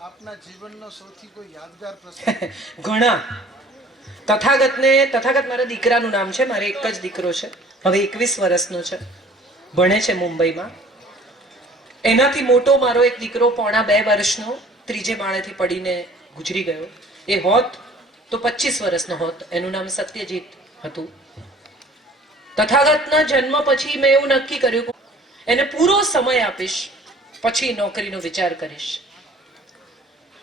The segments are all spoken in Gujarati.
આપના જીવનનો સૌથી કોઈ યાદગાર પ્રસંગ? ઘણા. તથાગત મારા દીકરાનું નામ છે. મારે એક જ દીકરો છે, હવે 21 વર્ષનો છે, ભણે છે મુંબઈમાં. એનાથી મોટો મારો એક દીકરો 1.5 વર્ષનો ત્રીજે માળેથી પડીને ગુજરી ગયો. એ હોત તો 25 વર્ષનો હોત. એનું નામ સત્યજીત હતું. તથાગતના જન્મ પછી મેં એવું નક્કી કર્યું કે એને પૂરો સમય આપીશ, પછી નોકરીનો વિચાર કરીશ.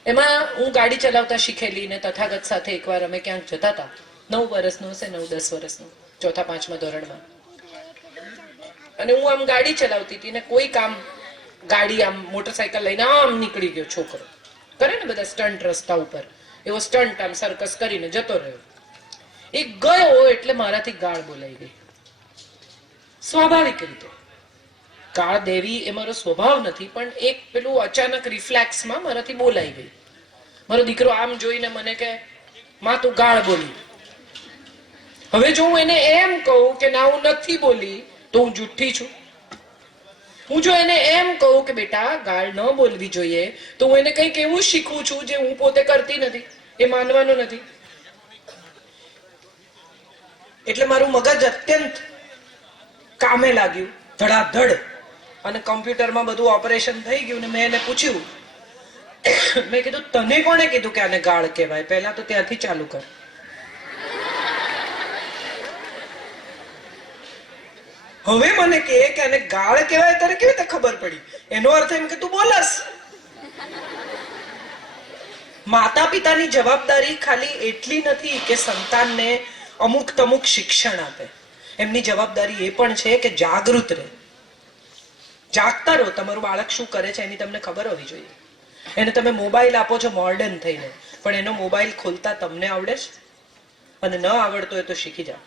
એમાં હું ગાડી ચલાવતા શીખેલી ને તથાગત સાથે એકવાર અમે ક્યાંક જતા હતા. 9 વર્ષનો હશે, 9-10 વર્ષનો, 4-5મા ધોરણમાં. અને હું આમ ગાડી ચલાવતી હતી ને કોઈ કામ ગાડી આમ મોટરસાયકલ લઈને આમ નીકળી ગયો છોકરો. કરે ને બધા સ્ટન્ટ રસ્તા ઉપર, એવો સ્ટન્ટ આમ સર્કસ કરીને જતો રહ્યો. એ ગયો એટલે મારાથી ગાળ બોલાઈ ગઈ. સ્વાભાવિક રીતે ગાળ દેવી એ મારો સ્વભાવ નથી, પણ એક પેલું અચાનક રિફ્લેક્સમાં મારાથી બોલાઈ ગઈ. મારો દીકરો આમ જોઈને મને કે, માં તું ગાળ બોલી. હવે જો હું એને એમ કહું કે ના હું નથી બોલી તો હું જુઠ્ઠી છું. હું જો એને એમ કહું કે બેટા ગાળ ન બોલવી જોઈએ તો હું એને કંઈક એવું શીખવું છું જે હું પોતે કરતી નથી. એ માનવાનો નથી. એટલે મારું મગજ અત્યંત કામે લાગ્યું, ધડાધડ. અને કમ્પ્યુટરમાં બધું ઓપરેશન થઈ ગયું ને મેં એને પૂછ્યું, મેં કીધું તને કોણે કીધું કે આને ગાળ કહેવાય? પહેલા તો ત્યાંથી ચાલુ કર. હવે મને કહે કે આને ગાળ કહેવાય, તારે કેવી રીતે ખબર પડી? એનો અર્થ એમ કે તું બોલસ. માતા પિતાની જવાબદારી ખાલી એટલી નથી કે સંતાનને અમુક તમુક શિક્ષણ આપે. એમની જવાબદારી એ પણ છે કે જાગૃત રહે. જાગતા રહો. તમારું બાળક શું કરે છે એની તમને ખબર હોવી જોઈએ. એને તમે મોબાઈલ આપો છો મોડર્ન થઈને, પણ એનો મોબાઈલ ખોલતા તમને આવડે છે? અને ન આવડતો હોય તો શીખી જાઓ.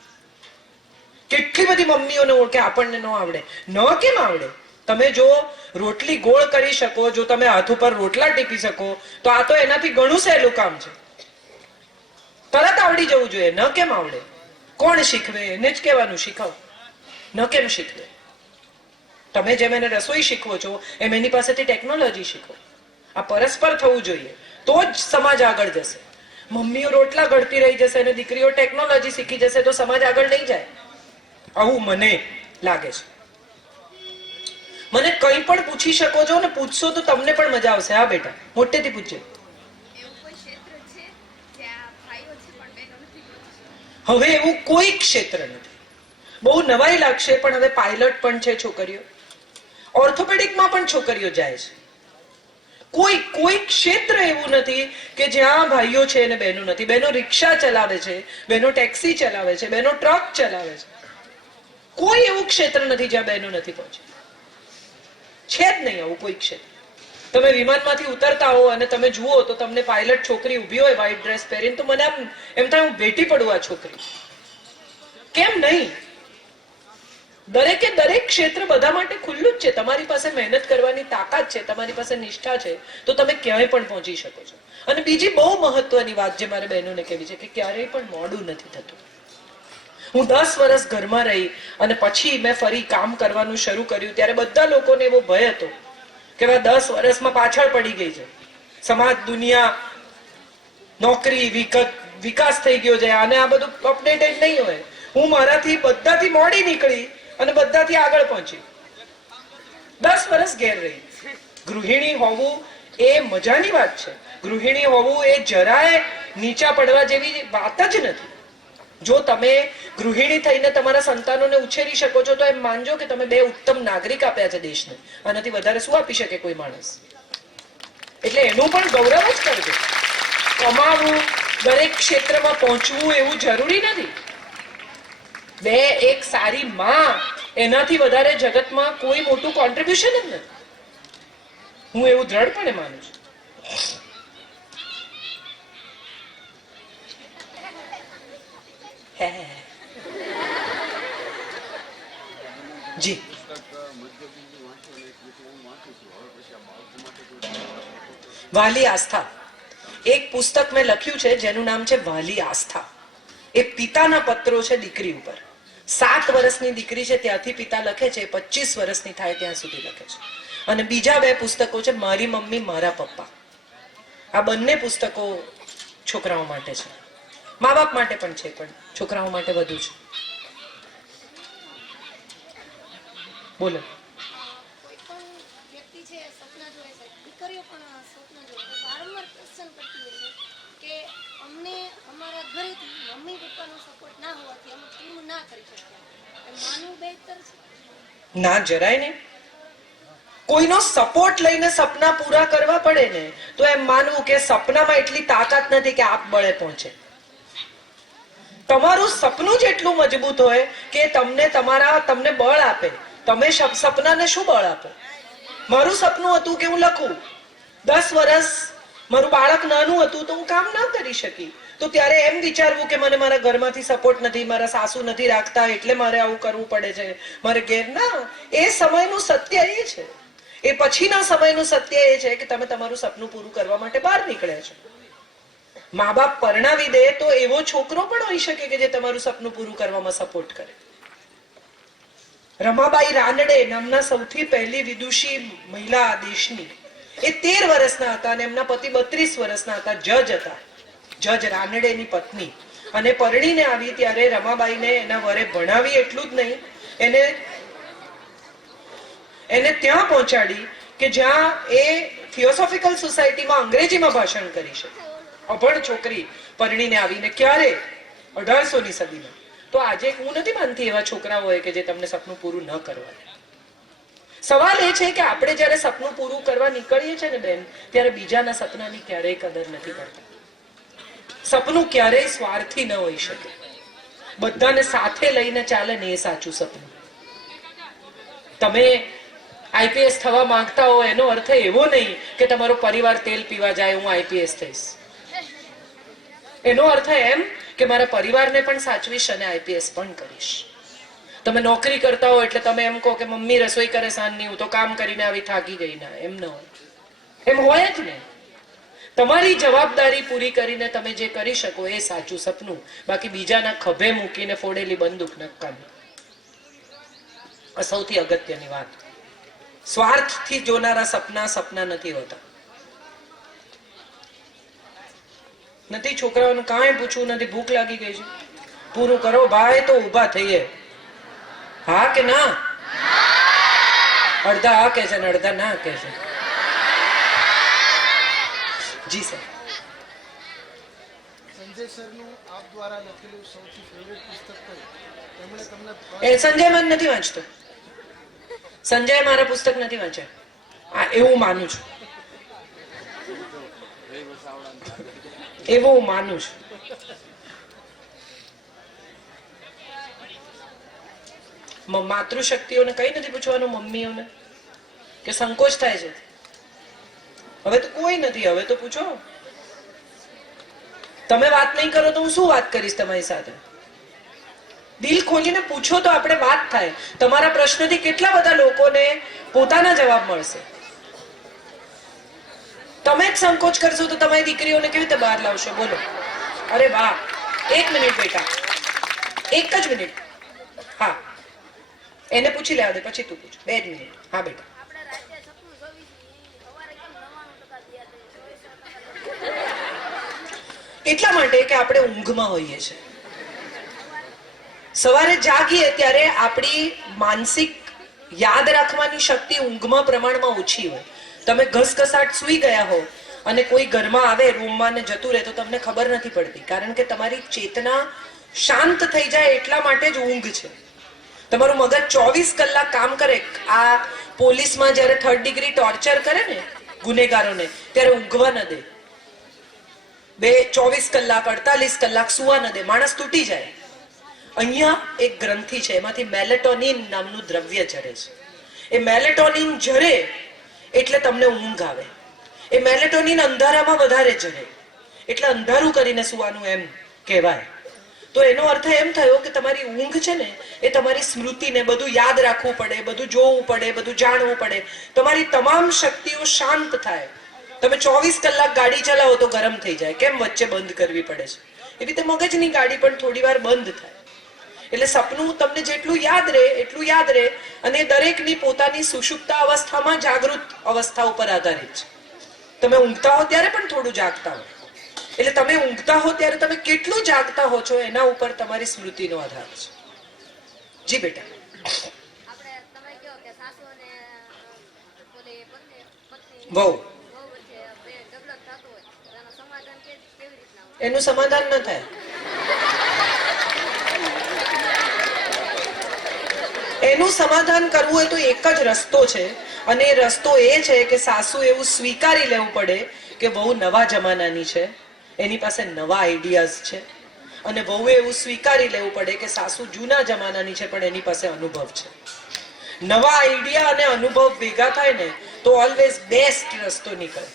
કેટલી બધી મમ્મીઓને ઓળખે આપણને ન આવડે. ન કેમ આવડે? તમે જો રોટલી ગોળ કરી શકો, જો તમે હાથ ઉપર રોટલા ટીપી શકો, તો આ તો એનાથી ઘણું સહેલું કામ છે. તરત આવડી જવું જોઈએ. ન કેમ આવડે? કોણ શીખવે? એને જ કહેવાનું શીખવ. ન કેમ શીખવે? તમે જેમ એને રસોઈ શીખવો છો એમ એની પાસેથી ટેકનોલોજી શીખો. આ પરસ્પર થવું જોઈએ, તો જ સમાજ આગળ જશે. મમ્મીઓ રોટલા ઘડતી રહી જશે અને દીકરીઓ ટેકનોલોજી શીખી જશે તો સમાજ આગળ નહીં જાય. આવું મને લાગે છે. મને કંઈ પણ પૂછી શકો છો ને, પૂછશો તો તમને પણ મજા આવશે. હા બેટા, મોટેથી પૂછજો. હવે એવું કોઈ ક્ષેત્ર નથી. બહુ નવાઈ લાગશે પણ હવે પાયલટ પણ છે છોકરીઓ, ઓર્થોપેડિકમાં પણ છોકરીઓ જાય છે. કોઈ ક્ષેત્ર એવું નથી કે જ્યાં ભાઈઓ છે અને બહેનો નથી. બહેનો રિક્ષા ચલાવે છે, બહેનો ટેક્સી ચલાવે છે, બહેનો ટ્રક ચલાવે છે. કોઈ એવું ક્ષેત્ર નથી જ્યાં બહેનો નથી પહોંચી. છે જ નહીં આવું કોઈ ક્ષેત્ર. તમે વિમાનમાંથી ઉતરતા હો અને તમે જુઓ તો તમને પાયલટ છોકરી ઊભી હોય વ્હાઈટ ડ્રેસ પહેરીને, તો મને એમ થાય હું ભેટી પડું આ છોકરી. કેમ નહીં? દરેકે દરેક ક્ષેત્ર બધા માટે ખુલ્લું જ છે. તમારી પાસે મહેનત કરવાની તાકાત છે, તમારી પાસે નિષ્ઠા છે, તો તમે ક્યાંય પણ પહોંચી શકો છો. અને બીજી બહુ મહત્વની વાત જે મારે બહેનોને કહેવી છે કે ક્યારેય પણ મોડું નથી થતું. હું 10 વર્ષ ઘરમાં રહી અને પછી મેં ફરી કામ કરવાનું શરૂ કર્યું ત્યારે બધા લોકોને એવો ભય હતો કે 10 વર્ષમાં પાછળ પડી ગઈ છે, સમાજ, દુનિયા, નોકરી, વિકાસ થઈ ગયો છે અને આ બધું અપડેટેડ નહીં હોય. હું મારાથી બધાથી મોડી નીકળી અને બધાથી આગળ પહોંચી. 10 વર્ષ ઘેર રહી. ગૃહિણી હોવું એ મજાની વાત છે. ગૃહિણી હોવું એ જરાય નીચા પડવા જેવી વાત જ નથી. જો તમે ગૃહિણી થઈને તમારા સંતાનોને ઉછેરી શકો છો તો એમ માનજો કે તમે 2 ઉત્તમ નાગરિક આપ્યા છે દેશને. આનાથી વધારે શું આપી શકે કોઈ માણસ? એટલે એનું પણ ગૌરવ જ કરજો. કમાવું, દરેક ક્ષેત્રમાં પહોંચવું એવું જરૂરી નથી. એક સારી માં, એનાથી વધારે જગતમાં કોઈ મોટું કોન્ટ્રીબ્યુશન જ નથી. હું એવું દ્રઢપણે માનું છું. જી વાલી આસ્થા એક પુસ્તક મેં લખ્યું છે જેનું નામ છે વાલી આસ્થા. એ પિતાના પત્રો છે દીકરી ઉપર. 7 વર્ષની દીકરી છે ત્યાંથી પિતા લખે છે, 25 વર્ષની થાય ત્યાં સુધી લખે છે. અને બીજા 2 પુસ્તકો છે મારી મમ્મી મારા પપ્પા. આ બંને પુસ્તકો છોકરાઓ માટે છે, મા બાપ માટે પણ છે, પણ છોકરાઓ માટે વધુ છે. બોલો. કોઈ પણ વ્યક્તિ છે સપના જોવે છે, દીકરીઓ પણ સપના જોવે છે, વારંવાર ક્વેશ્ચન કરતી હોય છે કે અમને અમારા ઘરેથી મમ્મી પપ્પાનો સપોર્ટ ના હોવાથી અમે પૂરું ના કરી શક્યા, એ માનવું બહેતર છે? ના, જરાય નહીં. કોઈનો સપોર્ટ લઈને સપના પૂરા કરવા પડે ને તો એમ માનવું કે સપનામાં એટલી તાકાત નથી કે આપ બળે પહોંચે. તમારું સપનું જ એટલું મજબૂત હોય કે તમને બળ આપે. તમે સપનાને શું બળ આપો? મારું સપનું હતું કે હું લખું, 10 વર્ષ મારું બાળક નાનું હતું તો હું કામ ના કરી શકી, તો ત્યારે એમ વિચારવું કે મને મારા ઘરમાંથી સપોર્ટ નથી, મારા સાસુ નથી રાખતા એટલે મારે આવું કરવું પડે છે, મારે ઘેર ના. એ સમયનું સત્ય એ છે. એ પછીના સમયનું સત્ય એ છે કે તમે તમારું સપનું પૂરું કરવા માટે બહાર નીકળ્યા છો. મા બાપ પરણાવી દે તો એવો છોકરો પણ હોઈ શકે કે જે તમારું સપનું પૂરું કરવામાં સપોર્ટ કરે. રમાબાઈ રાનડે નામના સૌથી પહેલી વિદુષી મહિલા દેશની, એ 13 વર્ષના હતા અને એમના પતિ 32 વર્ષના હતા, જજ હતા, જજ રાનડેની પત્ની. અને પરણીને આવી ત્યારે રમાબાઈને એના વરે ભણાવી એટલું જ નહીં, એને ત્યાં પહોંચાડી કે જ્યાં એ થિયોસોફિકલ સોસાયટીમાં અંગ્રેજીમાં ભાષણ કરી શકે. અભણ છોકરી પરણીને આવીને ક્યારે 1800ની સદીમાં. તો આજે હું નથી માનતી એવા છોકરા હોય કે જે તમને સપનું પૂરું ન કરવા દે. સવાલ એ છે કે આપણે જયારે સપનું પૂરું કરવા નીકળીએ છીએ ને બેન, ત્યારે બીજાના સપનાની ક્યારેય કદર નથી કરતા. સપનું ક્યારેય સ્વાર્થી ન હોઈ શકે. બધાને સાથે લઈને ચાલે ને એ સાચું સપનું. તમે આઈપીએસ થવા માંગતા હો એનો અર્થ એવો નહીં કે તમારો પરિવાર તેલ પીવા જાય હું આઈપીએસ થઈશ. એનો અર્થ એમ કે મારા પરિવારને પણ સાચવીશ અને આઈપીએસ પણ કરીશ. તમે નોકરી કરતા હો એટલે તમે એમ કહો કે મમ્મી રસોઈ કરે સાંજની, હું તો કામ કરીને આવી થાકી ગઈ. ના, એમ ન હોય. એમ હોય જ ને. તમારી જવાબદારી પૂરી કરીને તમે જે કરી શકો એ સાચું સપનું. બાકી બીજાના ખભે મૂકીને ફોડેલી બંદૂક નકામી. આ સૌથી અગત્યની વાત. સ્વાર્થથી જોનારા સપના નથી હોતા. નથી છોકરાઓને કાંઈ પૂછવું નથી, ભૂખ લાગી ગઈ છે, પૂરું કરો ભાઈ તો ઊભા થઈએ. હા કે ના? અડધા હા કે છે ને અડધા ના કે છે. જી સર. સંજય સરનું આપ દ્વારા લખેલું સૌથી ફેવરેટ પુસ્તક કયું? તેમણે તમને એ સંજય મને નથી વાંચતો. સંજય મારા પુસ્તક નથી વાંચ્યા. એવું માનું છું. એવું હું માનું છું. માતૃશક્તિઓને કઈ નથી પૂછવાનું, મમ્મીઓને કે સંકોચ થાય છે? હવે તો કોઈ નથી, હવે તો પૂછો. તમે વાત નહીં કરો તો હું શું વાત કરીશ તમારી સાથે? દિલ ખોલીને પૂછો તો આપણે વાત થાય. તમારા પ્રશ્નથી કેટલા બધા લોકોને પોતાના જવાબ મળશે. તમે જ સંકોચ કરશો તો તમારી દીકરીઓને કેવી રીતે બહાર લાવશો? બોલો. અરે વાહ, 1 મિનિટ બેટા, 1 જ મિનિટ. હા, એને પૂછી લેવા દે, પછી તું પૂછ. 2 જ મિનિટ. હા બેટા. એટલા માટે કે આપણે ઊંઘમાં હોઈએ છીએ. સવારે જાગીએ ત્યારે આપણી માનસિક યાદ રાખવાની શક્તિ ઊંઘમાં પ્રમાણમાં ઓછી હોય. તમે ઘસઘસાટ સૂઈ ગયા હો અને કોઈ ઘરમાં આવે રૂમમાં ને જતું રહે તો તમને ખબર નથી પડતી, કારણ કે તમારી ચેતના શાંત થઈ જાય એટલા માટે જ ઊંઘ છે. તમારું મગજ 24 કલાક કામ કરે. આ પોલીસમાં જયારે 3rd ડિગ્રી ટોર્ચર કરે ને ગુનેગારોને, ત્યારે ઊંઘવા ન દે. 24 કલાક 48 કલાક સુવા ન દે, માણસ તૂટી જાય. અહીંયા એક ગ્રંથિ છે, એમાંથી મેલેટોનિન નામનું દ્રવ્ય ઝરે છે. એ મેલેટોનિન ઝરે એટલે તમને ઊંઘ આવે. એ મેલેટોનિન અંધારામાં વધારે ઝરે એટલે અંધારું કરીને સુવાનું એમ કહેવાય. તો એનો અર્થ એમ થયો કે તમારી ઊંઘ છે ને એ તમારી સ્મૃતિને બધું યાદ રાખવું પડે, બધું જોવું પડે, બધું જાણવું પડે. તમારી તમામ શક્તિઓ શાંત થાય. તમે 24 કલાક ગાડી ચલાવો તો ગરમ થઈ જાય, કેમ વચ્ચે બંધ કરવી પડે છે? એવી રીતે મગજની ગાડી પણ થોડી વાર બંધ થાય. એટલે સપનું તમને જેટલું યાદ રહે એટલું યાદ રહે, અને દરેકની પોતાની સુષુપ્ત અવસ્થામાં જાગૃત અવસ્થા ઉપર આધારિત છે. તમે ઊંઘતા હો ત્યારે પણ થોડું જાગતા હો. એટલે તમે ઊંઘતા હો ત્યારે તમે કેટલું જાગતા હો છો એના ઉપર તમારી સ્મૃતિનો આધાર છે. જી બેટા. આપણે તમે કહો કે સાસુ અને ઓલી પત્ની વહુ વચ્ચે બે ઝઘડો થતો હોય તો એનું સમાધાન કેવી રીતના હોય? એનું સમાધાન ન થાય. એનું સમાધાન કરવું હોય તો એક જ રસ્તો છે, અને એ રસ્તો એ છે કે સાસુ એવું સ્વીકારી લેવું પડે કે વહુ નવા જમાનાની છે, એની પાસે નવા આઈડિયાઝ છે, અને વહુએ એવું સ્વીકારી લેવું પડે કે સાસુ જૂના જમાનાની છે પણ એની પાસે અનુભવ છે. નવા આઈડિયા અને અનુભવ ભેગા થાય ને તો ઓલવેઝ બેસ્ટ રસ્તો નીકળે.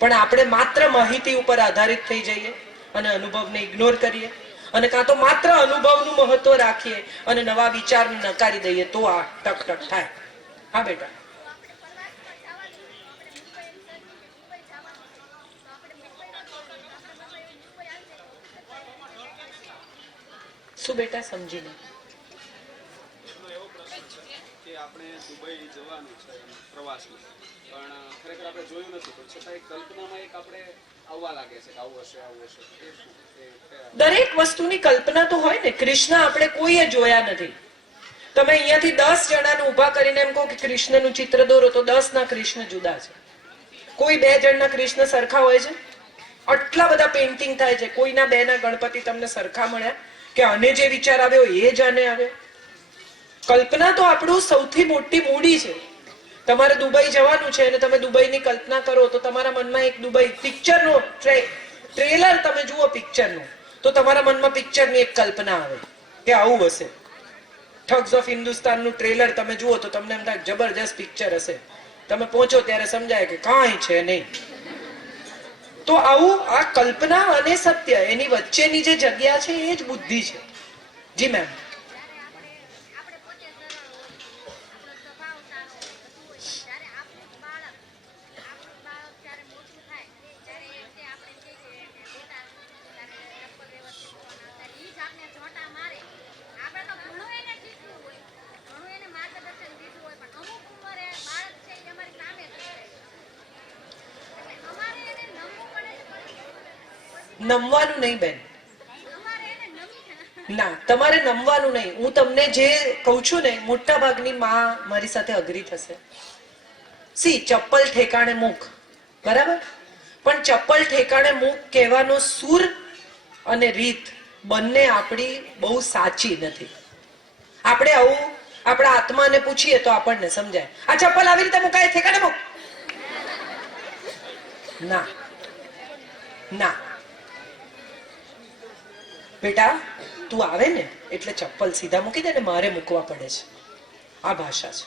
પણ આપણે માત્ર માહિતી ઉપર આધારિત થઈ જઈએ અને અનુભવને ઇગ્નોર કરીએ, અને કાં તો માત્ર અનુભવનું મહત્વ રાખીએ અને નવા વિચારને નકારી દઈએ તો આ ટક ટક થાય. હા બેટા. શું બેટા સમજીને? કે આપણે દુબઈ જવાનું છે પ્રવાસમાં, પણ ખરેખર આપણે જોયું નથી, પણ છતાં એક કલ્પનામાં એક આપણે આવવા લાગે છે કે આવું હશે આવું હશે. એ શું? દરેક વસ્તુની કલ્પના તો હોય ને. કૃષ્ણ આપણે કોઈએ જોયા નથી. તમે અહીંયાથી 10 જણાને ઊભા કરીને એમ કહો કે કૃષ્ણનું ચિત્ર દોરો તો 10 ના કૃષ્ણ જુદા છે. કોઈ 2 જણના કૃષ્ણ સરખા હોય છે? આટલા બધા પેઇન્ટિંગ થાય છે, કોઈના 2 ના ગણપતિ તમને સરખા મળ્યા કે આને જે વિચાર આવ્યો એ જ આને આવ્યો? કલ્પના તો આપણું સૌથી મોટી મૂડી છે. તમારે દુબઈ જવાનું છે અને તમે દુબઈની કલ્પના કરો તો તમારા મનમાં એક દુબઈ પિક્ચરનો ટ્રેલર તમે જુઓ પિક્ચરનું તો તમારા મનમાં પિક્ચરની એક કલ્પના આવે કે આવું હશે. ઠગ્સ ઓફ હિન્દુસ્તાનનું ટ્રેલર તમે જુઓ તો તમને એમ થાય જબરજસ્ત પિક્ચર હશે. તમે પહોંચો ત્યારે સમજાય કે કાંઈ છે નહીં. તો આવું આ કલ્પના અને સત્ય એની વચ્ચેની જે જગ્યા છે એ જ બુદ્ધિ છે. જી મેમ. આપણે પોતે સરળ હોય, આપણો સ્વભાવ સારો હોય, બધું હોય, જ્યારે આપણું બાળક જ્યારે મોટું થાય ત્યારે એ તે આપણે કહીએ કે બેટા તારે ચપ્પલ વ્યવસ્થિત હોવાના, ત્યારે એ જ આપણે ઝોટા મારે. આપણે તો ઘણું એને શીખવું હોય, ઘણું એને માર્ગદર્શન દીધું હોય, પણ અમુક ઉંમરે બાળક છે એ અમારી સામે જ રહે. એટલે અમારે એને નમવું પડે છે. નમવાનું નહીં બેન. અમારે એને નમી ના, તમારે નમવાનું નહીં. હું તમને જે કહું છું ને, મોટા ભાગની માં મારી સાથે અગ્રી થશે. સી ચપ્પલ ઠેકાણે મૂક, બરાબર, પણ ચપ્પલ ઠેકાણે મૂક કહેવાનો સુર અને રીત બંને આપણી બહુ સાચી નથી. આપણે આવું આપણા આત્માને પૂછીએ તો આપણને સમજાય. આ ચપ્પલ આવી રીતે મુકાય, ઠેકાણે મૂક. ના ના બેટા, તું આવે ને એટલે ચપ્પલ સીધા મૂકી દે ને, મારે મૂકવા પડે છે. આ ભાષા છે.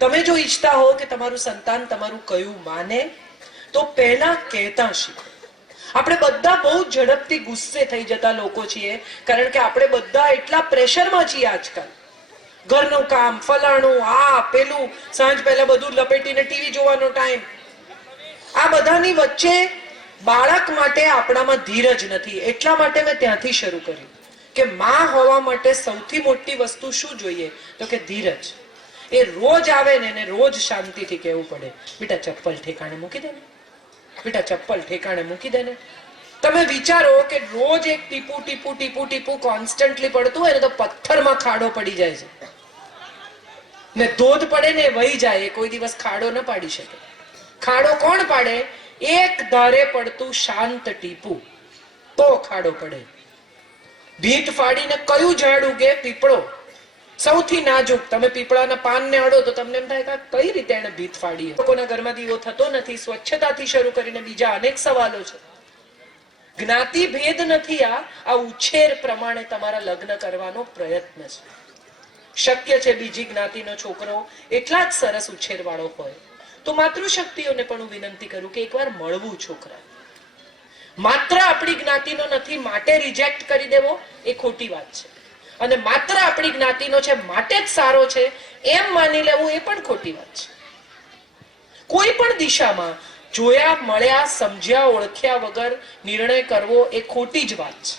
તમે જો ઈચ્છતા હો કે તમારું સંતાન તમારું કયું માને તો પહેલા કહેતા શીખો. આપણે બધા બહુ ઝડપથી ગુસ્સે થઈ જતા લોકો છીએ, કારણ કે આપણે બધા એટલા પ્રેશરમાં છીએ આજકાલ. ઘરનું કામ, ફલાણું, આ પેલું, સાંજ પહેલા બધું લપેટીને ટીવી જોવાનો ટાઈમ. આ બધાની વચ્ચે બાળક માટે આપણામાં ધીરજ નથી. એટલા માટે મેં ત્યાંથી શરૂ કર્યું કે માં હોવા માટે સૌથી મોટી વસ્તુ શું જોઈએ તો કે ધીરજ. એ રોજ આવે ને એને રોજ શાંતિથી કહેવું પડે, બેટા ચપ્પલ ઠેકાણે મૂકી દે ને, બેટા ચપ્પલ ઠેકાણે મૂકી દે ને. તમે વિચારો કે રોજ એક ટીપું ટીપું ટીપું ટીપું કોન્સ્ટન્ટલી પડતું હોય ને તો પથ્થરમાં ખાડો પડી જાય છે, ને ધોધ પડે ને વહી જાય. એ કોઈ દિવસ ખાડો ન પાડી શકે. ખાડો કોણ પાડે? એક ધારે પડતું શાંત ટીપું, તો ખાડો પડે. ભીત ફાડીને કયું ઝાડ ઉગે? પીપળો. સૌથી નાજુક. તમે પીપળાના પાનને અડો તો તમને એમ થાય કે કઈ રીતે એને ભીત ફાડી. લોકોના ઘરમાં દીવો થતો નથી. સ્વચ્છતાથી શરૂ કરીને બીજા અનેક સવાલો છે. જ્ઞાતિ ભેદ નથી. આ ઉછેર પ્રમાણે તમારા લગ્ન કરવાનો પ્રયત્ન છે. શક્ય છે બીજી જ્ઞાતિનો છોકરો એટલા જ સરસ ઉછેર વાળો હોય તો માતૃશક્તિઓને પણ હું વિનંતી કરું કે એકવાર મળવું છોકરા. માત્ર આપણી જ્ઞાતિનો નથી માટે રિજેક્ટ કરી દેવો એ ખોટી વાત છે, અને માત્ર આપણી જ્ઞાતિનો છે માટે જ સારો છે એમ માની લેવું એ પણ ખોટી વાત છે. કોઈ પણ દિશામાં જોયા, મળ્યા, સમજ્યા, ઓળખ્યા વગર નિર્ણય કરવો એ ખોટી જ વાત છે.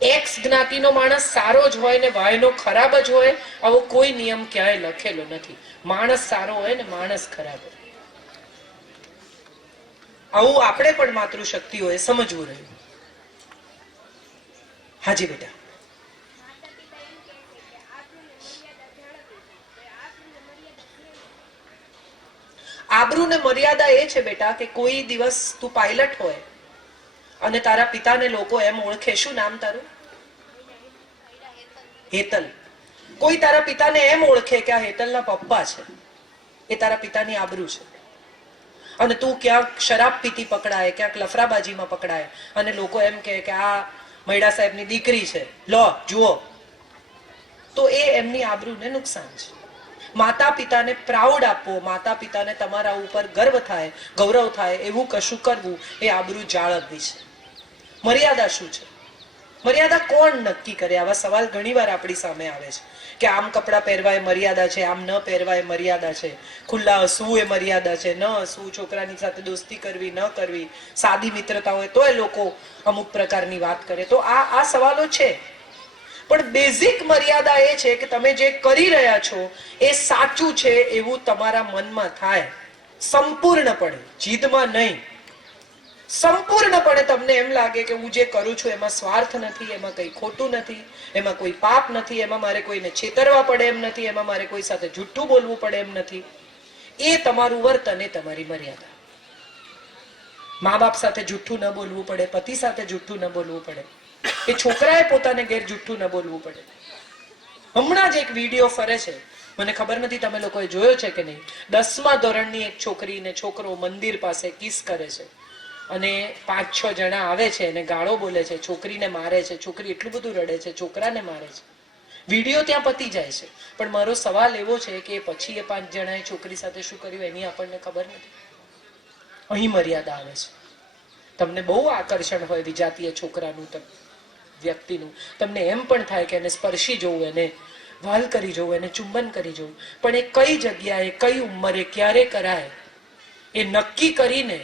એક્સ જ્ઞાતિનો માણસ સારો જ હોય ને વાયનો ખરાબ જ હોય આવો કોઈ નિયમ ક્યાંય લખેલો નથી. માણસ સારો હોય ને માણસ ખરાબ હોય. આવું આપણે પણ માતૃશક્તિઓએ સમજવું રહ્યું. હાજી બેટા. આબરૂ ને મર્યાદા એ છે બેટા કે કોઈ દિવસ તું પાયલટ હોય અને તારા પિતાને લોકો એમ ઓળખે, શું નામ તારું? હેતલ. કોઈ તારા પિતાને એમ ઓળખે કે આ હેતલના પપ્પા છે, એ તારા પિતાની આબરૂ છે. અને તું ક્યાંક શરાબ પીતી પકડાય, ક્યાંક લફરાબાજીમાં પકડાય અને લોકો એમ કહે કે આ મૈડા સાહેબની દીકરી છે, લો જુઓ, તો એ એમની આબરૂને નુકસાન છે. માતા પિતાને પ્રાઉડ આપવો, માતા પિતાને તમારા ઉપર ગર્વ થાય, ગૌરવ થાય એવું કશું કરવું એ આબરૂ જાળવવી છે. મર્યાદા શું છે? મર્યાદા કોણ નક્કી કરે? આવા સવાલ ઘણીવાર આપણી સામે આવે છે કે આમ કપડાં પહેરવા એ મર્યાદા છે, આમ ન પહેરવા એ મર્યાદા છે, ખુલ્લા હસવું એ મર્યાદા છે, ન હસવું, છોકરાની સાથે દોસ્તી કરવી ન કરવી, સાદી મિત્રતા હોય તો એ લોકો અમુક પ્રકારની વાત કરે. તો આ સવાલો છે, પણ બેઝિક મર્યાદા એ છે કે તમે જે કરી રહ્યા છો એ સાચું છે એવું તમારા મનમાં થાય, સંપૂર્ણપણે, જીદમાં નહીં. સંપૂર્ણપણે તમને એમ લાગે કે હું જે કરું છું એમાં સ્વાર્થ નથી, એમાં કંઈ ખોટું નથી, એમાં કોઈ પાપ નથી, એમાં મારે કોઈને છેતરવા પડે એમ નથી, એમાં મારે કોઈ સાથે જુઠ્ઠું બોલવું પડે એમ નથી. એ તમારું વર્તન, એ તમારી મર્યાદા. મા બાપ સાથે જુઠ્ઠું ન બોલવું પડે, પતિ સાથે જુઠ્ઠું ન બોલવું પડે, એ છોકરાએ પોતાને ઘેર જુઠ્ઠું ન બોલવું પડે. હમણાં જ એક વિડીયો ફરે છે, મને ખબર નથી તમે લોકોએ જોયો છે કે નહીં. 10મા ધોરણની એક છોકરી ને છોકરો મંદિર પાસે કિસ કરે છે અને 5-6 જણા આવે છે અને ગાળો બોલે છે, છોકરીને મારે છે, છોકરી એટલું બધું રડે છે, છોકરાને મારે છે. વિડીયો ત્યાં પતી જાય છે, પણ મારો સવાલ એવો છે કે પછી એ 5 જણાએ છોકરી સાથે શું કર્યું એની આપણને ખબર નથી. અહીં મર્યાદા આવે છે. તમને બહુ આકર્ષણ હોય વિજાતીય છોકરાનું, વ્યક્તિનું, તમને એમ પણ થાય કે એને સ્પર્શી જવું, એને વાલ કરી જવું, એને ચુંબન કરી જવું, પણ એ કઈ જગ્યાએ, કઈ ઉંમરે, ક્યારે કરાય એ નક્કી કરીને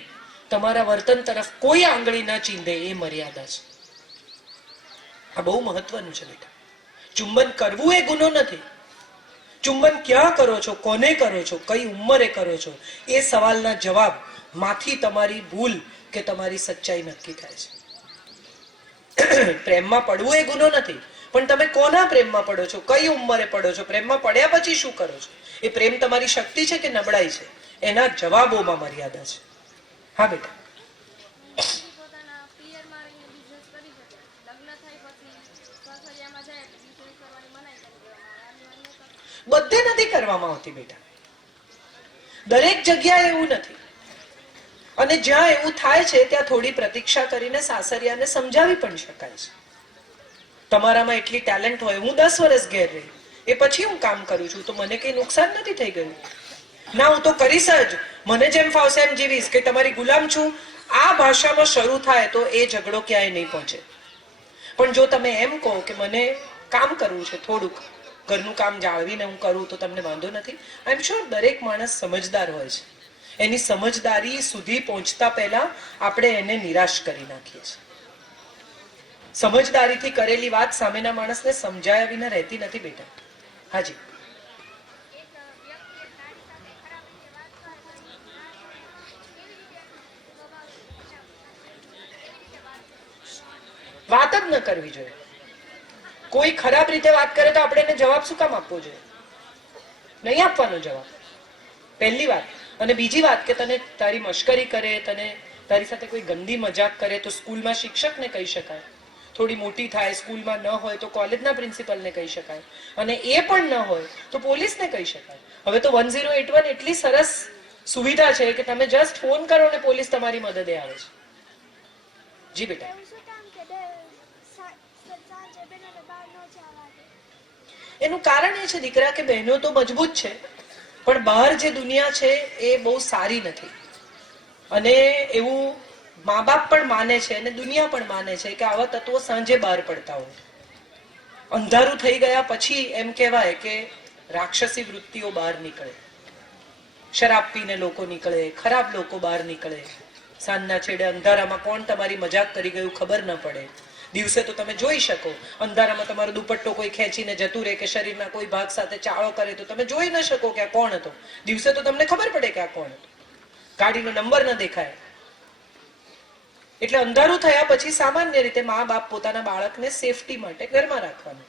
તમારા વર્તન તરફ કોઈ આંગળી ન ચીંધે એ મર્યાદા છે. આ બહુ મહત્વનું છે બેટા. ચુંબન કરવું એ ગુનો નથી. ચુંબન ક્યાં કરો છો, કોને કરો છો, કઈ ઉંમરે કરો છો, એ સવાલના જવાબ માંથી તમારી ભૂલ કે તમારી સચ્ચાઈ નક્કી થાય છે. પ્રેમમાં પડવું એ ગુનો નથી, પણ તમે કોના પ્રેમમાં પડો છો, કઈ ઉંમરે પડો છો, પ્રેમમાં પડ્યા પછી શું કરો છો, એ પ્રેમ તમારી શક્તિ છે કે નબળાઈ છે, એના જવાબોમાં મર્યાદા છે. હા બેટા. પોતાના પિયરમાં રહીને બિઝનેસ કરી શકે, લગ્ન થાય પછી સસરિયામાં જાય એટલે બિઝનેસ કરવાની મનાઈ કરી દેવામાં આવે. બધે નથી કરવામાં આવતી બેટા, દરેક જગ્યાએ એવું નથી. અને જ્યાં એવું થાય છે ત્યાં થોડી પ્રતીક્ષા કરીને સાસરિયાને સમજાવી પણ શકાય છે. તમારામાં એટલી ટેલેન્ટ હોય, હું 10 વર્ષ ઘેર રહી, એ પછી હું કામ કરું છું તો મને કઈ નુકસાન નથી થઈ ગયું. ના, હું તો કરીશ જ, મને જેમ ફાવશે એમ જીવીશ, કે તમારી ગુલામ છું, આ ભાષામાં શરૂ થાય તો એ ઝઘડો ક્યાંય નહીં પહોંચે. પણ જો તમે એમ કહો કે મને કામ કરવું છે, થોડુંક ઘરનું કામ જાળવીને હું કરું તો તમને વાંધો નથી, આઈ એમ શ્યોર દરેક માણસ સમજદાર હોય છે. એની સમજદારી સુધી પહોંચતા પહેલા આપણે એને નિરાશ કરી નાખીએ છીએ. સમજદારીથી કરેલી વાત સામેના માણસને સમજાયા વિના રહેતી નથી બેટા. હાજી. વાત જ ન કરવી જોઈએ. કોઈ ખરાબ રીતે વાત કરે તો આપણે એને જવાબ શું કામ આપવો જોઈએ? નહીં આપવાનો જવાબ, પહેલી વાત. અને બીજી વાત કે તને તારી મશ્કરી કરે, તને તારી સાથે કોઈ ગંદી મજાક કરે તો સ્કૂલમાં શિક્ષકને કહી શકાય, થોડી મોટી થાય, સ્કૂલમાં ન હોય તો કોલેજના પ્રિન્સિપલને કહી શકાય, અને એ પણ ન હોય તો પોલીસને કહી શકાય. હવે તો 1081 એટલી સરસ સુવિધા છે કે તમે જસ્ટ ફોન કરો ને પોલીસ તમારી મદદે આવે છે. જી બેટા. એનું કારણ એ છે દીકરા કે બહેનો તો મજબૂત છે, પણ બહાર જે દુનિયા છે એ બહુ સારી નથી. અને એવું મા બાપ પણ માને છે અને દુનિયા પણ માને છે કે આવા તત્વો સાંજે બહાર પડતા હોય. અંધારું થઈ ગયા પછી એમ કહેવાય કે રાક્ષસી વૃત્તિઓ બહાર નીકળે, શરાબ પીને લોકો નીકળે, ખરાબ લોકો બહાર નીકળે. સાંજના છેડે અંધારામાં કોણ તમારી મજાક કરી ગયું ખબર ન પડે. દિવસે તો તમે જોઈ શકો, અંધારામાં તમારો દુપટ્ટો કોઈ ખેંચીને જતું રહે કે શરીરના કોઈ ભાગ સાથે ચાળો કરે તો તમે જોઈ ન શકો કે આ કોણ હતો. દિવસે તો તમને ખબર પડે કે આ કોણ હતો. ગાડીનો નંબર ન દેખાય, એટલે અંધારું થયા પછી સામાન્ય રીતે મા બાપ પોતાના બાળકને સેફટી માટે ઘરમાં રાખવાનું,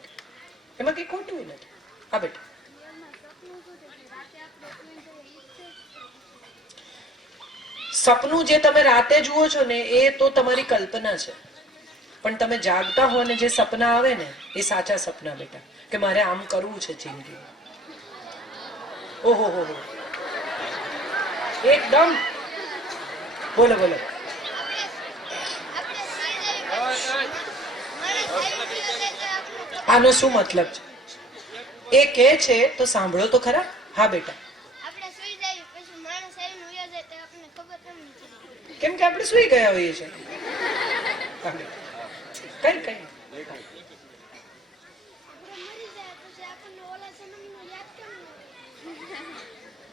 એમાં કઈ ખોટું નથી. હા બેટા, સપનું જે તમે રાતે જુઓ છો ને એ તો તમારી કલ્પના છે, પણ તમે જાગતા હો ને જે સપના આવે ને એ સાચા સપના બેટા, કે મારે આમ કરવું છે જિંદગી. ઓહો હો, એકદમ. બોલો બોલો. આનો શું મતલબ છે? એ કે છે તો સાંભળો તો ખરા. હા બેટા, કેમ કે આપણે સુઈ ગયા હોઈએ છીએ. કઈ કઈ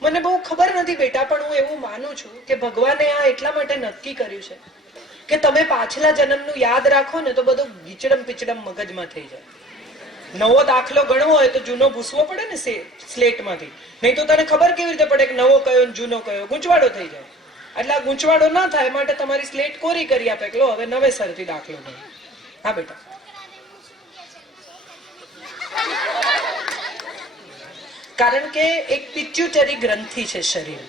મને બહુ ખબર નથી બેટા, પણ હું એવું માનું છું કે ભગવાને આ એટલા માટે નક્કી કર્યું છે કે તમે પાછલા જન્મનું યાદ રાખો ને તો બધું ગીચડમ પીચડમ મગજમાં થઈ જાય. નવો દાખલો ગણવો હોય તો જૂનો ભૂસવો પડે ને સ્લેટમાંથી, નહીં તો તને ખબર કેવી રીતે પડે કે નવો કયો જૂનો કયો? ગૂંચવાડો થઈ જાય. એટલે આ ગૂંચવાડો ના થાય માટે તમારી સ્લેટ કોરી કરી આપે કે લો હવે નવેસરથી દાખલો ગણો. હા બેટા, કારણ કે એક પિટ્યુટરી ગ્રંથિ છે શરીર.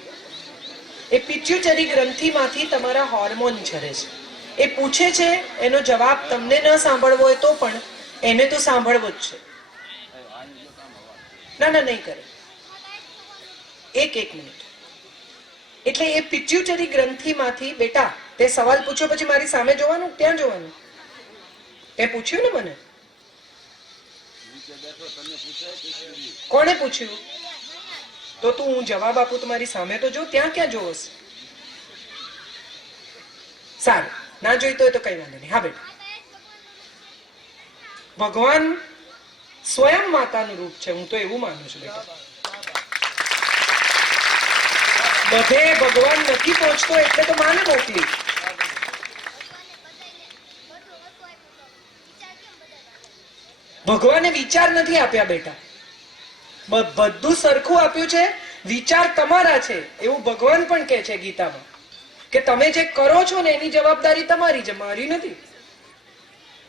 એ પિટ્યુટરી ગ્રંથિમાંથી તમારા હોર્મોન ઝરે છે. એ પૂછે છે, એનો જવાબ તમને ન સાંભળવો હોય તો પણ એને તો સાંભળવો જ છે. ના ના નહીં કરે. એક મિનિટ. એટલે એ પિટ્યુટરી ગ્રંથિમાંથી બેટા તે સવાલ પૂછ્યો પછી મારી સામે જોવાનું, ત્યાં જોવાનું. એ પૂછ્યું ને મને? કોણે પૂછ્યું? તો તું હું જવાબ આપું તમારી સામે તો જો, ત્યાં ક્યાં જોવસ? સારું, ના જોઈતો હોય તો કઈ વાંધો નહીં. હા બેટા, ભગવાન સ્વયં માતાનું રૂપ છે, હું તો એવું માનું છું બેટા. બધે ભગવાન નથી પહોંચતો એટલે તો માને મોકલી. ભગવાને વિચાર નથી આપ્યા બેટા, બધું સરખું આપ્યું છે. વિચાર તમારા છે એવું ભગવાન પણ કહે છે ગીતામાં, કે તમે જે કરો છો ને એની જવાબદારી તમારી છે, મારી નથી.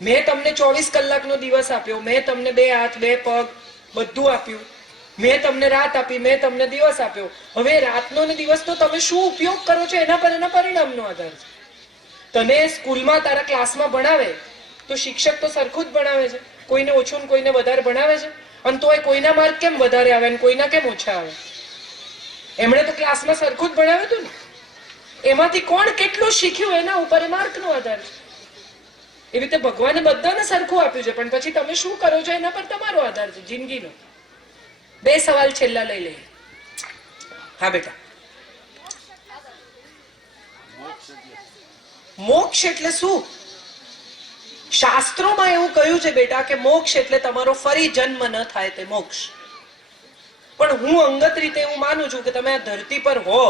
મેં તમને 24 કલાકનો દિવસ આપ્યો, મેં તમને 2 હાથ 2 પગ બધું આપ્યું, મેં તમને રાત આપી, મેં તમને દિવસ આપ્યો. હવે રાતનો ને દિવસનો તમે શું ઉપયોગ કરો છો એના પર એના પરિણામનો આધાર છે. તને સ્કૂલમાં તારા ક્લાસમાં ભણાવે તો શિક્ષક તો સરખું જ ભણાવે છે, કોઈને ઓછું ને કોઈને વધારે ભણાવે છે. અને તોય કોઈના માર્ક કેમ વધારે આવે ને કોઈના કેમ ઓછા આવે? એમણે તો ક્લાસમાં સરખું જ ભણાવ્યું હતું ને. એમાંથી કોણ કેટલું શીખ્યું એના ઉપર એ માર્કનો આધાર છે. એવી રીતે ભગવાને બધાને સરખું આપ્યું છે, પણ પછી તમે શું કરો છો એના પર તમારો આધાર છે જિંદગીનો. 2 સવાલ છેલ્લા લઈ લઈએ. હા બેટા, મોક્ષ એટલે શું? શાસ્ત્રોમાં એવું કહ્યું છે બેટા કે મોક્ષ એટલે તમારો ફરી જન્મ ન થાય તે મોક્ષ. પણ હું અંગત રીતે એવું માનું છું કે તમે આ ધરતી પર હો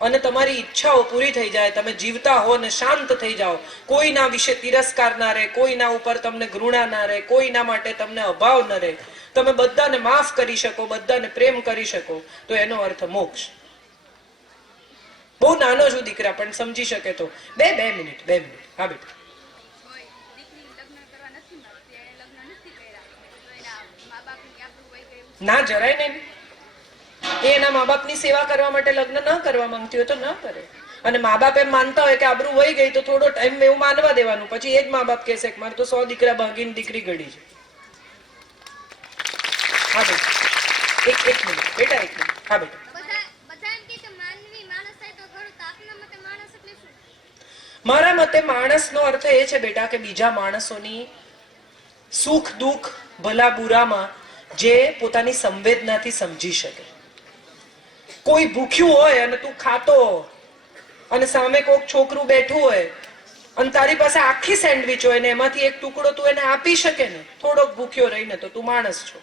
અને તમારી ઈચ્છાઓ પૂરી થઈ જાય, તમે જીવતા હો ને શાંત થઈ જાઓ, કોઈના વિશે તિરસ્કાર ના રહે, કોઈના ઉપર તમને ઘૃણા ના રહે, કોઈના માટે તમને અભાવ ન રહે, તમે બધાને માફ કરી શકો, બધાને પ્રેમ કરી શકો, તો એનો અર્થ મોક્ષ. બહુ નાનો છું દીકરા, પણ સમજી શકે તો. બે મિનિટ. હા બેટા, ના જરાય નહીં. એ એના મા બાપની સેવા કરવા માટે લગ્ન ન કરવા માંગતી હોય તો ન કરે. અને મા બાપ એમ માનતા હોય કે આબરૂ વહી ગઈ તો થોડો ટાઈમ એવું માનવા દેવાનું, પછી એ જ મા બાપ કહેશે કે મારે તો 100 દીકરા ભાગીને દીકરી ઘડી છે. હા બેટા, એક મિનિટ બેટા, 1 મિનિટ. હા બેટા, મારા મતે માણસનો અર્થ એ છે બેટા કે બીજા માણસોની સુખ દુઃખ ભલા બુરામાં જે પોતાની સંવેદનાથી સમજી શકે. કોઈ ભૂખ્યું હોય અને તું ખાતો અને સામે કોઈક છોકરું બેઠું હોય અને તારી પાસે આખી સેન્ડવિચ હોય ને એમાંથી એક ટુકડો તું એને આપી શકે ને, થોડોક ભૂખ્યો રહીને, તો તું માણસ છો.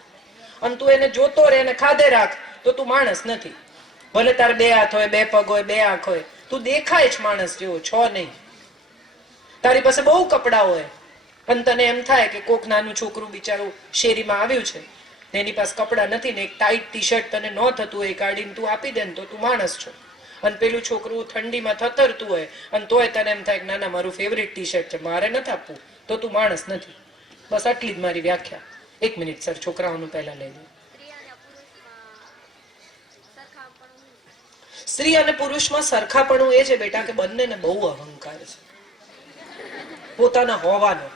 અને તું એને જોતો રહે ને ખાધે રાખ તો તું માણસ નથી. ભલે તારે 2 હાથ હોય, 2 પગ હોય, 2 આંખ હોય, તું દેખાય જ માણસ જેવો છો નહીં. તારી પાસે બહુ કપડા હોય પણ તને એમ થાય કે કોક નાનું છોકરું બિચારું શેરીમાં આવ્યું છે ને એની પાસે કપડા નથી ને એક ટાઈટ ટી શર્ટ તને ન થતું હોય કાઢીને તું આપી દે ને તો તું માણસ છો. અને પેલું છોકરું ઠંડીમાં થતરતું હોય અને તોય તને એમ થાય કે ના ના મારું ફેવરિટ ટી શર્ટ છે, મારે નથી આપવું, તો તું માણસ નથી. બસ આટલી જ મારી વ્યાખ્યા. 1 મિનિટ સર, છોકરાઓનું પહેલા લઈ લો. સ્ત્રી અને પુરુષમાં સરખાપણું એ છે બેટા કે બંનેને બહુ અહંકાર છે પોતાના હોવાનો.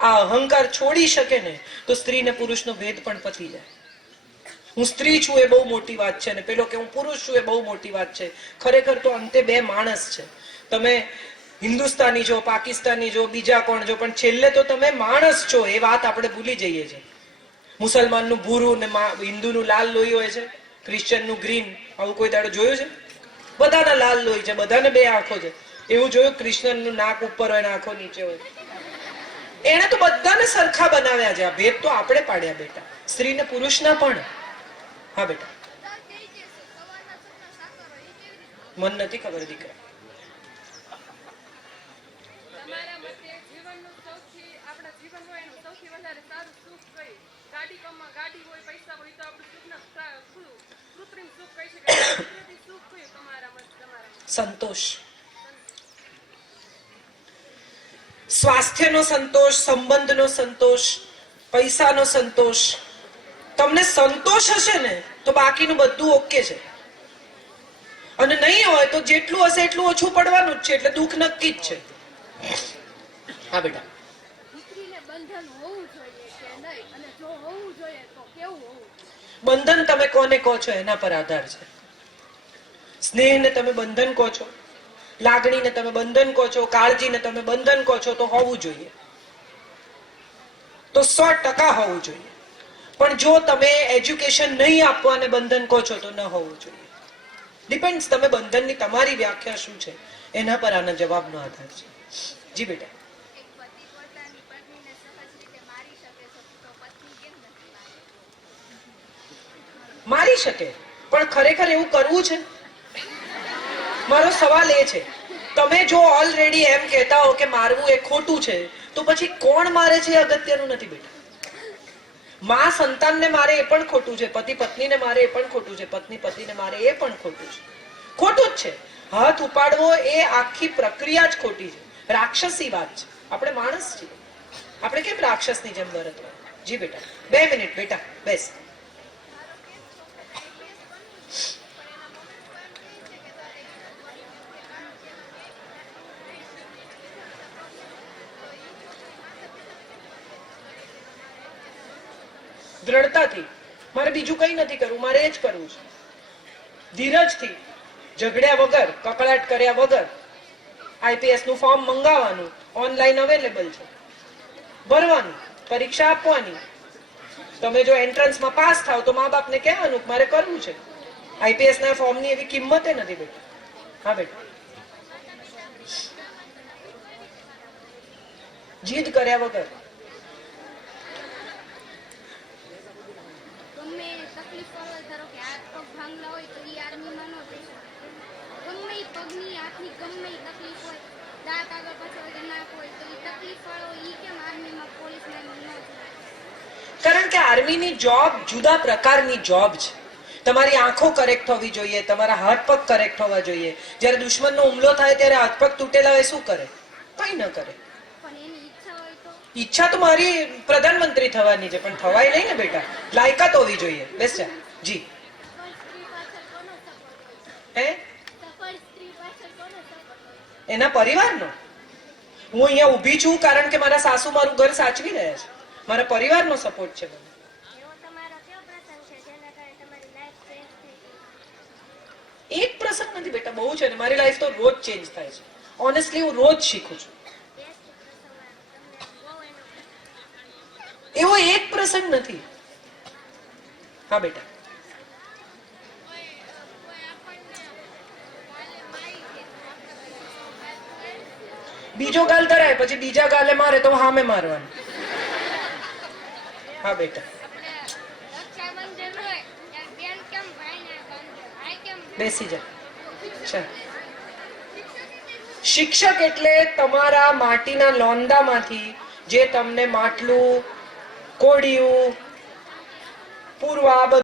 આ અહંકાર છોડી શકે ને તો સ્ત્રી ને પુરુષનો ભેદ પણ પતી જાય. હું સ્ત્રી છું એ બહુ મોટી વાત છે, અને પેલો કે હું પુરુષ છું એ બહુ મોટી વાત છે. ખરેખર તો અંતે બે માણસ છે. તમે હિન્દુસ્તાની જો, પાકિસ્તાની જો, બીજા કોણ જો, પણ છેલ્લે તો તમે માણસ છો. એ વાત આપણે ભૂલી જઈએ છીએ. મુસલમાનનું ભૂરું ને હિન્દુનું લાલ લોહી હોય છે, ક્રિશ્ચિયનનું ગ્રીન. આવું કોઈ દાડો જોયું છે? બધાના લાલ લોહી છે, બધાને બે આંખો છે. એવું જોયું કૃષ્ણનું નાક ઉપર હોય ને આંખો નીચે હોય? એને તો બધાને સરખા બનાવ્યા છે. આ ભેદ તો આપણે પાડ્યા બેટા, સ્ત્રી ને પુરુષના પણ. હા બેટા, મન નથી ખબર દીકરા. તમારા મતે જીવનનું સૌથી આપણા જીવનમાં એનું સૌથી વધારે સારું સુખ કયું? ગાડી હોય, પૈસા હોય તો આપણું સુખના કૃત્રિમ સુખ કહી શકાય. કુદરતી સુખ કયું તમારા મતે? સંતોષ, સ્વાસ્થ્યનો સંતોષ, સંબંધનો સંતોષ, પૈસાનો સંતોષ. તમને સંતોષ હશે ને તો બાકીનું બધું ઓકે છે, અને નહીં હોય તો જેટલું હશે એટલું ઓછું પડવાનું જ છે. એટલે દુઃખ નક્કી જ છે. હા બેટા, દીકરીને બંધન હોવું જોઈએ કે નહીં, અને જો હોવું જોઈએ તો કેવું હોવું? બંધન તમે કોને કહો છો એના પર આધાર છે. સ્નેહને તમે બંધન કહો છો, લાગણીને તમે બંધન કહો છો, કાળજીને તમે બંધન કહો છો, તો હોવું જોઈએ, તો 100% હોવું જોઈએ. પણ જો તમે એજ્યુકેશન નહીં આપવાને બંધન કહો છો તો ન હોવું જોઈએ. ડિપેન્ડ્સ, તમે બંધનની તમારી વ્યાખ્યા શું છે એના પર આના જવાબનો આધાર છે. જી બેટા, એક પતિ પોતાની પત્નીને સહજ રીતે મારી શકે છે, તો પત્ની કેમ નથી મારી શકે, પણ ખરેખર એવું કરવું છે? મારો સવાલ એ છે, તમે જો ઓલરેડી એમ કહેતા હો કે મારવું એ ખોટું છે, તો પછી કોણ મારે છે એ અગત્યનું નથી બેટા. માં સંતાનને મારે એ પણ ખોટું છે, પતિ પત્નીને મારે એ પણ ખોટું છે, પત્ની પતિને મારે એ પણ ખોટું છે. ખોટું જ છે. હાથ ઉપાડવો એ આખી પ્રક્રિયા જ ખોટી છે, રાક્ષસી વાત છે. આપણે માણસ છીએ, આપણે કેમ રાક્ષસની જેમ વર્તવા? જી બેટા, 2 મિનિટ બેટા, બેસ. દ્રઢતાથી, મારે બીજું કઈ નથી કરવું, મારે એ જ કરવું છે. ધીરજથી, ઝઘડ્યા વગર, કકળાટ કર્યા વગર. આઈપીએસ નું ફોર્મ મંગાવવાનું, ઓનલાઈન અવેલેબલ છે, ભરવાનું, પરીક્ષા આપવાની. તમે જો એન્ટ્રન્સમાં પાસ થાવ તો મા બાપને કહેવાનું કે મારે કરવું છે. આઈપીએસ ના ફોર્મની એવી કિંમત નથી બેટા. હા બેટા, જીદ કર્યા વગર. ગમે તકલીફ હોય, ધારો કે હાથ પગ ભાંગલા હોય તો એ આર્મીમાં ન જઈ શકે. ગમે પગની હાથની ગમે તકલીફ હોય, દાંત આગળ પાછળ કે નાક હોય તો એ તકલીફ વાળો એ કેમ આર્મીમાં પોલીસમાં ન જાય? કારણ કે આર્મીની જોબ જુદા પ્રકારની જોબ છે. તમારી આંખો કરેક્ટ હોવી જોઈએ, તમારા હાથ પગ કરેક્ટ હોવા જોઈએ. જ્યારે દુશ્મનનો હુમલો થાય ત્યારે હાથ પગ તૂટેલા હોય, શું કરે? કઈ ન કરે. પણ એની ઈચ્છા હોય તો? ઈચ્છા તો મારી પ્રધાનમંત્રી થવાની છે, પણ થવાય નહીં ને બેટા. લાયકાત હોવી જોઈએ. બેસ જા. જી, સફળ સ્ત્રી પાછળ કોનો સપોર્ટ હોય? હે? સફળ સ્ત્રી પાછળ કોનો સપોર્ટ હોય? એના પરિવારનો. હું અહીંયા ઊભી છું કારણ કે મારા સાસુ મારું ઘર સાચવી રહ્યા છે. મારા પરિવારનો સપોર્ટ છે મને. એવો તમારો કયો પ્રસંગ છે જેના કારણે તમારી લાઈફ ચેન્જ થઈ ગઈ? એક પ્રસંગ નથી બેટા, બહુ છે ને. મારી લાઈફ તો રોજ ચેન્જ થાય છે. ઓનેસ્ટલી હું રોજ શીખું છું. બેસ્ટ પ્રસંગ તમને બહુ એનો એવો એક પ્રસંગ નથી. હા બેટા, કોઈ આપણને કાલે મારી દે તો આપણે બીજો ગાલ ધરાય પછી બીજા ગાલે મારે તો સામે મારવાનું. હા બેટા, આપણે રક્ષાબંધન હોય ત્યારે બેન કેમ ભાઈને બાંધે, ભાઈ કેમ બેસી જા. ચાલ. શિક્ષક એટલે તમારા માટીના લોંદામાંથી જે તમને માટલું, કોડિયું, પૂરવા